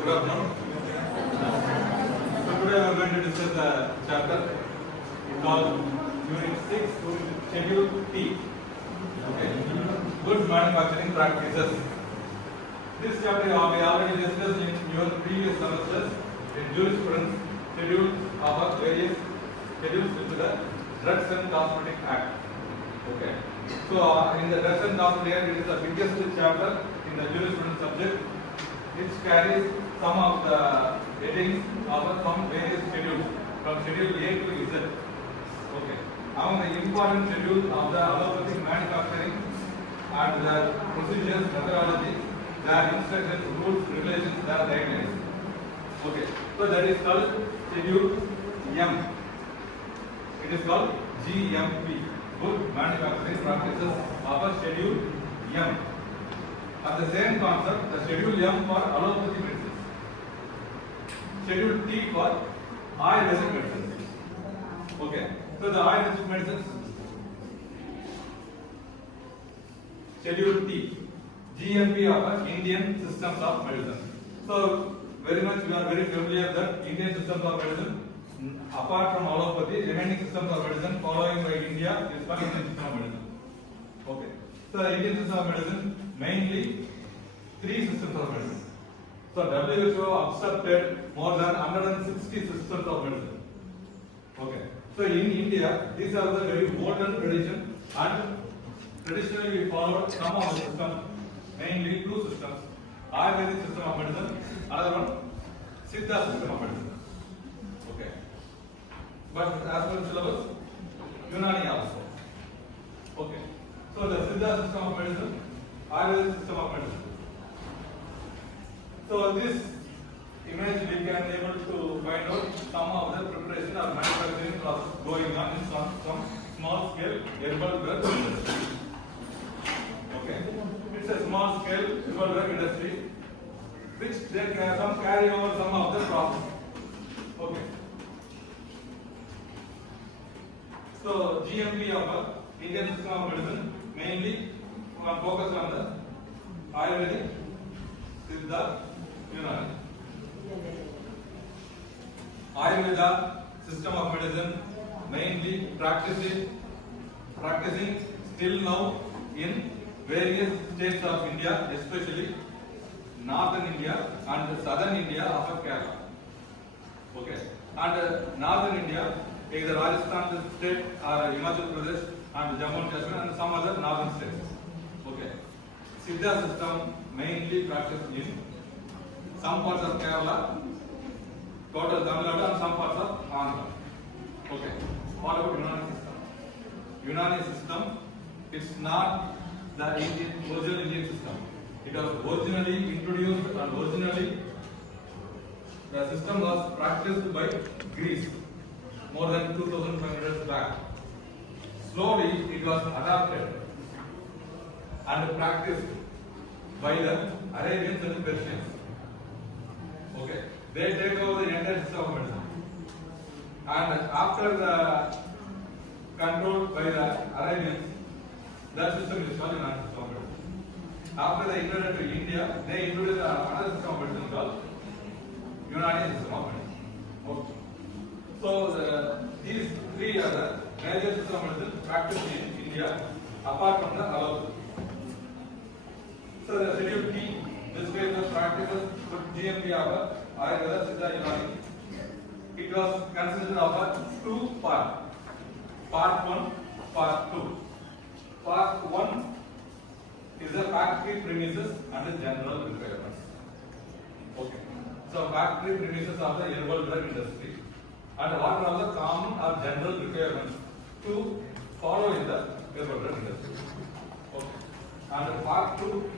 Good afternoon. So today we are going to discuss the chapter called Unit 6, Schedule T. Okay. Good manufacturing practices. This chapter we already discussed in your previous semesters in jurisprudence schedules of various schedules with the Drugs and Cosmetic Act. Okay. So in the Drugs and Cosmetic Act, it is the biggest chapter in the jurisprudence subject, which carries some of the headings of some various schedules from Schedule A to Z. Okay. Among the important schedules of the allopathic manufacturing and the procedures, methodology, their instructions, rules, regulations, their guidelines. Okay. So that is called Schedule M. It is called GMP, Good Manufacturing Practices of a Schedule M. At the same concept, the Schedule M for allopathic medicines. Schedule T for Ayurvedic medicines. Okay. So the Ayurvedic medicines. Schedule T. GMP of Indian systems of medicine. So very much you are very familiar that Indian systems of medicine, apart from allopathy, remaining systems of medicine following by India is called Indian system of medicine. Okay. So the Indian system of medicine mainly three systems of medicine. So WHO accepted more than 160 systems of medicine. Okay. So in India, these are the very modern tradition, and traditionally we followed some of the systems, mainly two systems: Ayurvedic system of medicine, another one Siddha system of medicine. Okay. But as per syllabus, Unani also. Okay. So the Siddha system of medicine, Ayurvedic system of medicine. So this image we can able to find out some of the preparation or manufacturing process going on in some small scale herbal drug industry. Okay, it's a small scale herbal drug industry which they can carry over some of the process. Okay. So GMP of Indian system of medicine mainly focused on the Ayurvedic, Siddha, Unani. Ayurveda system of medicine mainly practicing still now in various states of India, especially northern India and southern India of Kerala. Okay. And northern India, either Rajasthan state or Himachal Pradesh and Jammu and Kashmir and some other northern states. Okay. Siddha system mainly practiced in some parts of Kerala, total Tamil Nadu, and some parts of Andhra. Okay. What about Unani system? Unani system, it's not the original Indian system. It was originally introduced and originally the system was practiced by Greece more than 2500 years back. Slowly it was adopted and practiced by the Arabians and Persians. Okay, they take over the entire system of medicine. And after the control by the Arabians, that system is called Unani system of medicine. After they introduced to India, they introduced another system of medicine called Unani system of medicine. Okay. So these three are the major system of medicine practiced in India, apart from the allopathy. So the Schedule T describes the practices with GMP of Ayurveda, Siddha, Unani. It was consisted of two parts. Part 1, Part 2. Part 1 is the factory premises and the general requirements. Okay. So factory premises of the herbal drug industry and what are the common or general requirements to follow in the herbal drug industry. Okay. And Part 2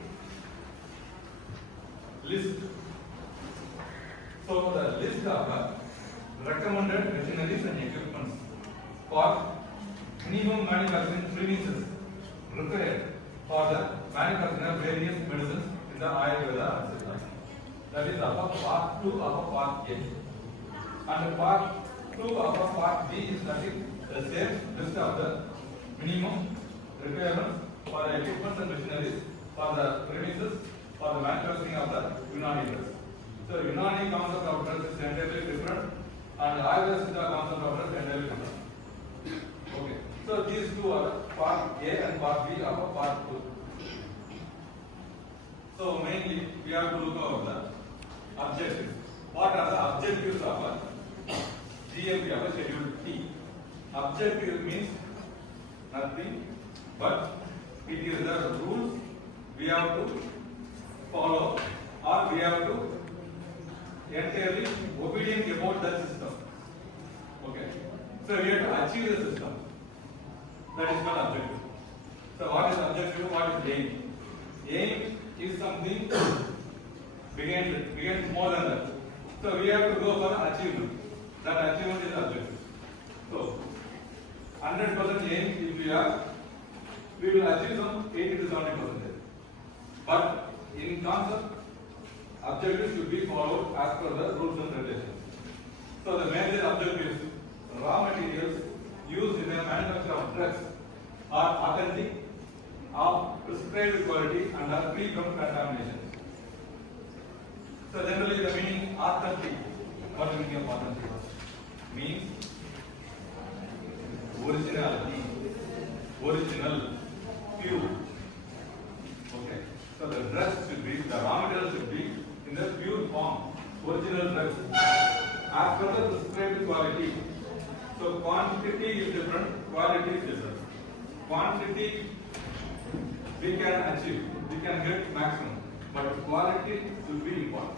list. So the list of recommended machineries and equipments for minimum manufacturing premises required for the manufacturing of various medicines in the Ayurveda and Siddha. That is part 2 of part A. And part 2 of part B is nothing the same list of the minimum requirements for equipments and machineries for the premises for the manufacturing of the Unani drugs. So Unani concept of dress is entirely different, and Ayurveda Siddha concept of dress is entirely different. Okay. So these two are part A and part B of a part 2. So mainly we have to look over the objectives. What are the objectives of a GMP of a schedule T? Objective means nothing but it is the rules we have to follow, or we have to entirely obedient about the system. Okay. So we have to achieve the system. That is called objective. So what is objective? What is aim? Aim is something behind more than that. So we have to go for achievement. That achievement is objective. So 100% aim if we have, we will achieve some 80 to 70%. But in concept, objectives should be followed as per the rules and regulations. So the major objectives: raw materials used in the manufacture of drugs are authentic, of prescribed quality, and are free from contamination. So generally the meaning authentic. What do you mean of authentic? Means originality, original, pure. Okay. So the drugs should be, the raw materials should be in the pure form, original drugs, as per the prescribed quality. So quantity is different, quality is different. Quantity we can achieve, we can get maximum, but quality should be important.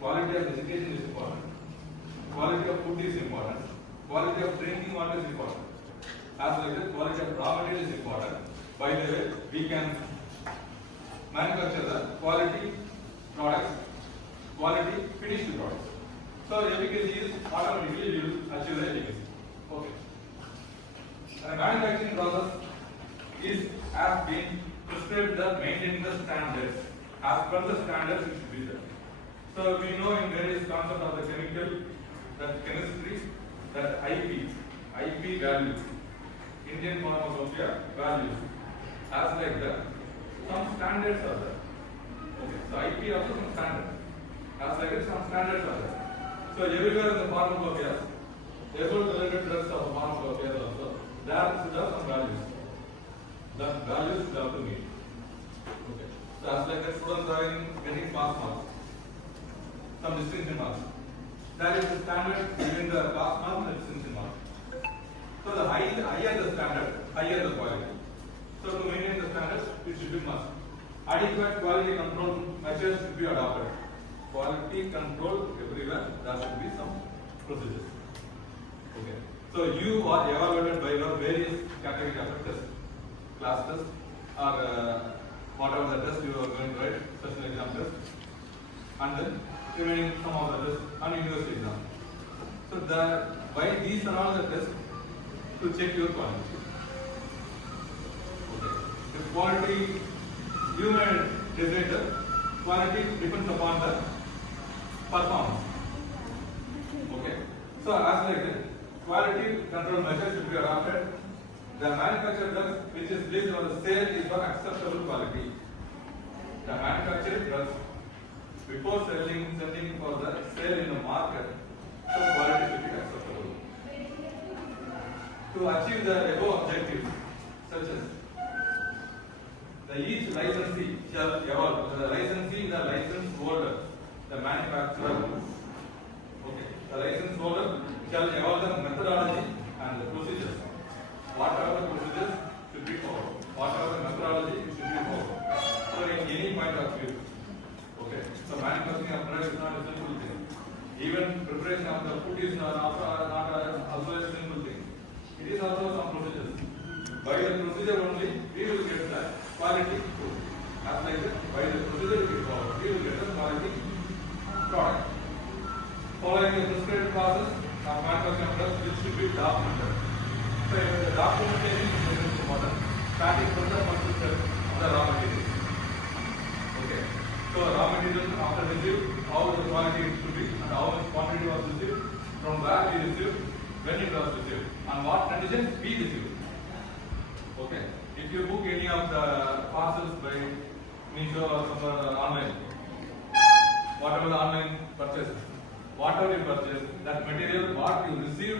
Quality of education is important. Quality of food is important. Quality of drinking water is important. As like that, quality of raw material is important. By the way, we can manufacture the quality products, quality finished products. So efficacy is automatically we will achieve the efficacy. Okay. The manufacturing process is has been prescribed that maintaining the standards. As per the standards it should be there. So we know in various concepts of the chemical, that chemistry, that IP values, Indian pharmacopoeia values, as like that. Some standards are there. Okay. So IP also some standards. As like that, some standards are there. So everywhere in the pharmacopoeias, every related drugs of pharmacopoeias also, there should have some values. The values should have to meet. Okay. So as like that, students are getting pass marks, some distinction marks. That is the standard between the pass marks and distinction marks. So the higher the standard, higher the quality. So to maintain the standards, it should be must. Adequate quality control measures should be adopted. Quality control everywhere, there should be some procedures. Okay. So you are evaluated by your various category of tests, class test, or whatever the test you are going to write, special exam test, and then remaining some of the tests and university exam. So by these are all the tests to check your quality. Okay. If quality, you may decide the quality depends upon the performance. Okay. So as like that, quality control measures should be adopted. The manufactured drugs which is released on the sale is for acceptable quality. The manufactured drugs before sending for the sale in the market, so quality should be acceptable. To achieve the above objectives, such as each licensee shall evolve. The licensee, the license holder, the manufacturer. Okay. The license holder shall evolve the methodology and the procedures. What are the procedures should be followed? What are the methodology should be followed? So in any point of view. Okay. So manufacturing of products is not a simple thing. Even preparation of the food is not also a simple thing. It is also some procedures. By the procedure only, we will get the quality food. As like that, by the procedure we will get the quality product. Following the prescribed process of manufacturing products, which should be documented. So the documentation is very important. Starting from the first step of the raw materials. Okay. So raw materials after received, how the quality it should be, and how much quantity was received, from where we received, when it was received, and what conditions we received. Okay. If you book any of the parcels by Meesho or somewhere online, whatever the online purchase, whatever you purchase, that material what you receive